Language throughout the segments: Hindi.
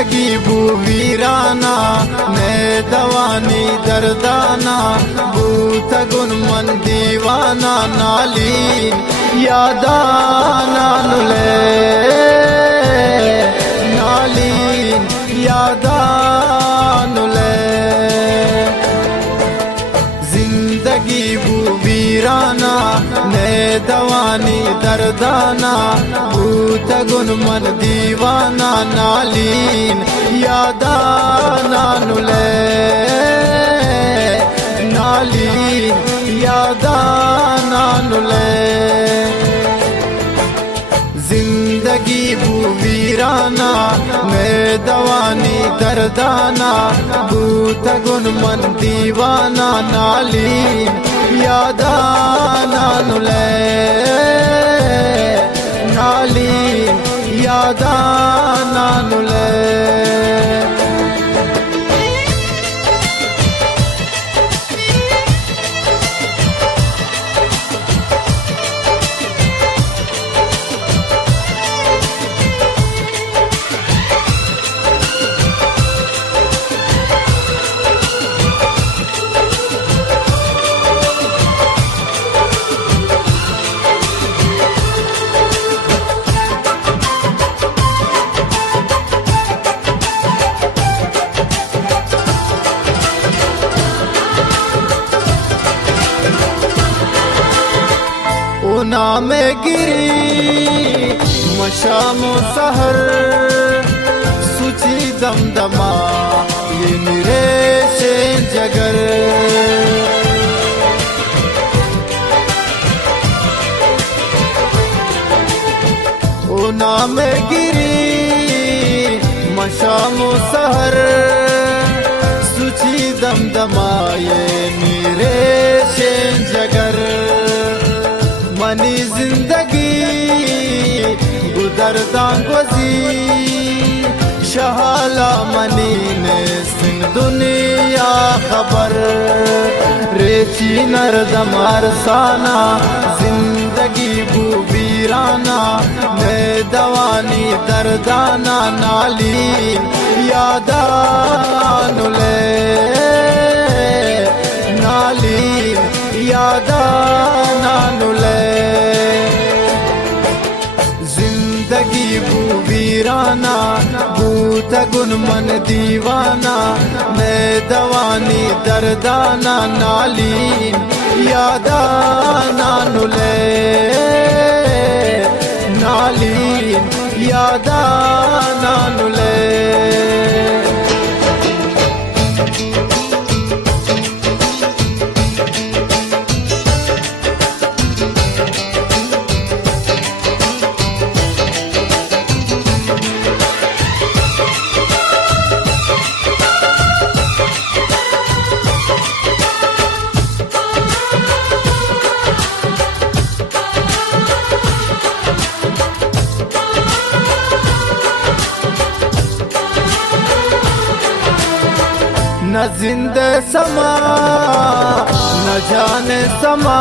जिंदगी भूवीराना ने दवानी दर्दाना भूत गुण मन दीवाना नालीन यादाना नुले नालीन यादानुले जिंदगी भूवीराना ने दवानी दर्दाना भूत गुण मन दीवाना नालीन यादानुले नालीन यादानुले जिंदगी भूवीराना में दवानी दर्दाना भूत गुण मन दीवाना नालीन यादानुले नालीन यादानुले ना में गिरी मशामो सहर सुची दमदमा ये निरे से जगर ओ ना में गिरी मशामो सहर सुची दमदमा ये निरे से जगर मनी जिंदगी गुजरदा गुजी शहाला मनी ने सिंह दुनिया खबर रेची नरदम अरसाना जिंदगी भूवीराना में दवानी दर्दाना नालीन यादानुले नालीन यादानुले जिंदगी भूवीराना भूत गुण मन दीवाना मैं दवानी दर्दाना नालीन यादानुले नालीन यादानुले न जिंद समा न जाने समा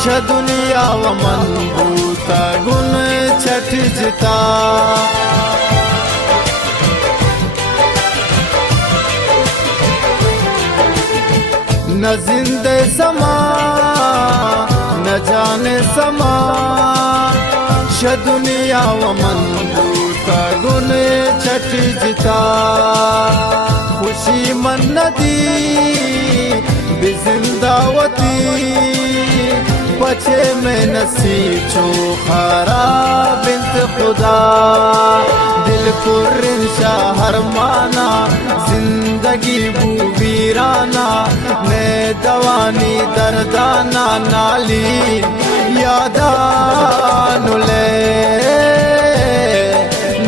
श दुनिया व मन भूता गुण छठ जिता न जिंद समा न जाने समा श दुनिया व मन भूता गुण छठ जिता खुशी मन नदी बिजिंदावती पछे में नसीब छो खराब बिंत खुदा दिल पुरिंशा हर माना जिंदगी भूवीराना ने दवानी दर्दाना नालीन यादानुले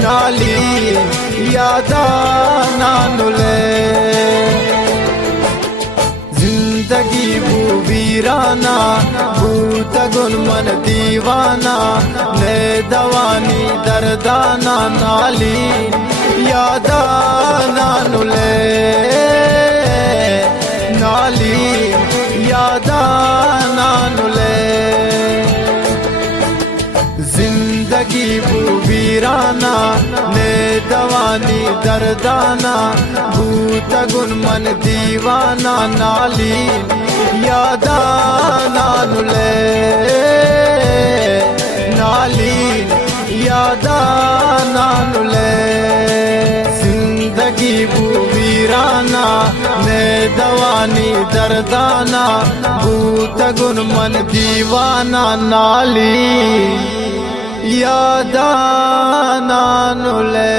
नालीन यादानुले जिंदगी भूवीराना भूत गुण मन दीवाना ने दवानी दर्दाना नालीन यादानुले नालीन यादानुले जिंदगी भूवीराना ने दवानी दर्दाना भूत गुण मन दीवाना नालीन यादा नानुले नालीन यादा नानुले जिंदगी वीराना ने दवानी दर्दाना भूत गुण मन दीवाना नाली यादा नानुले।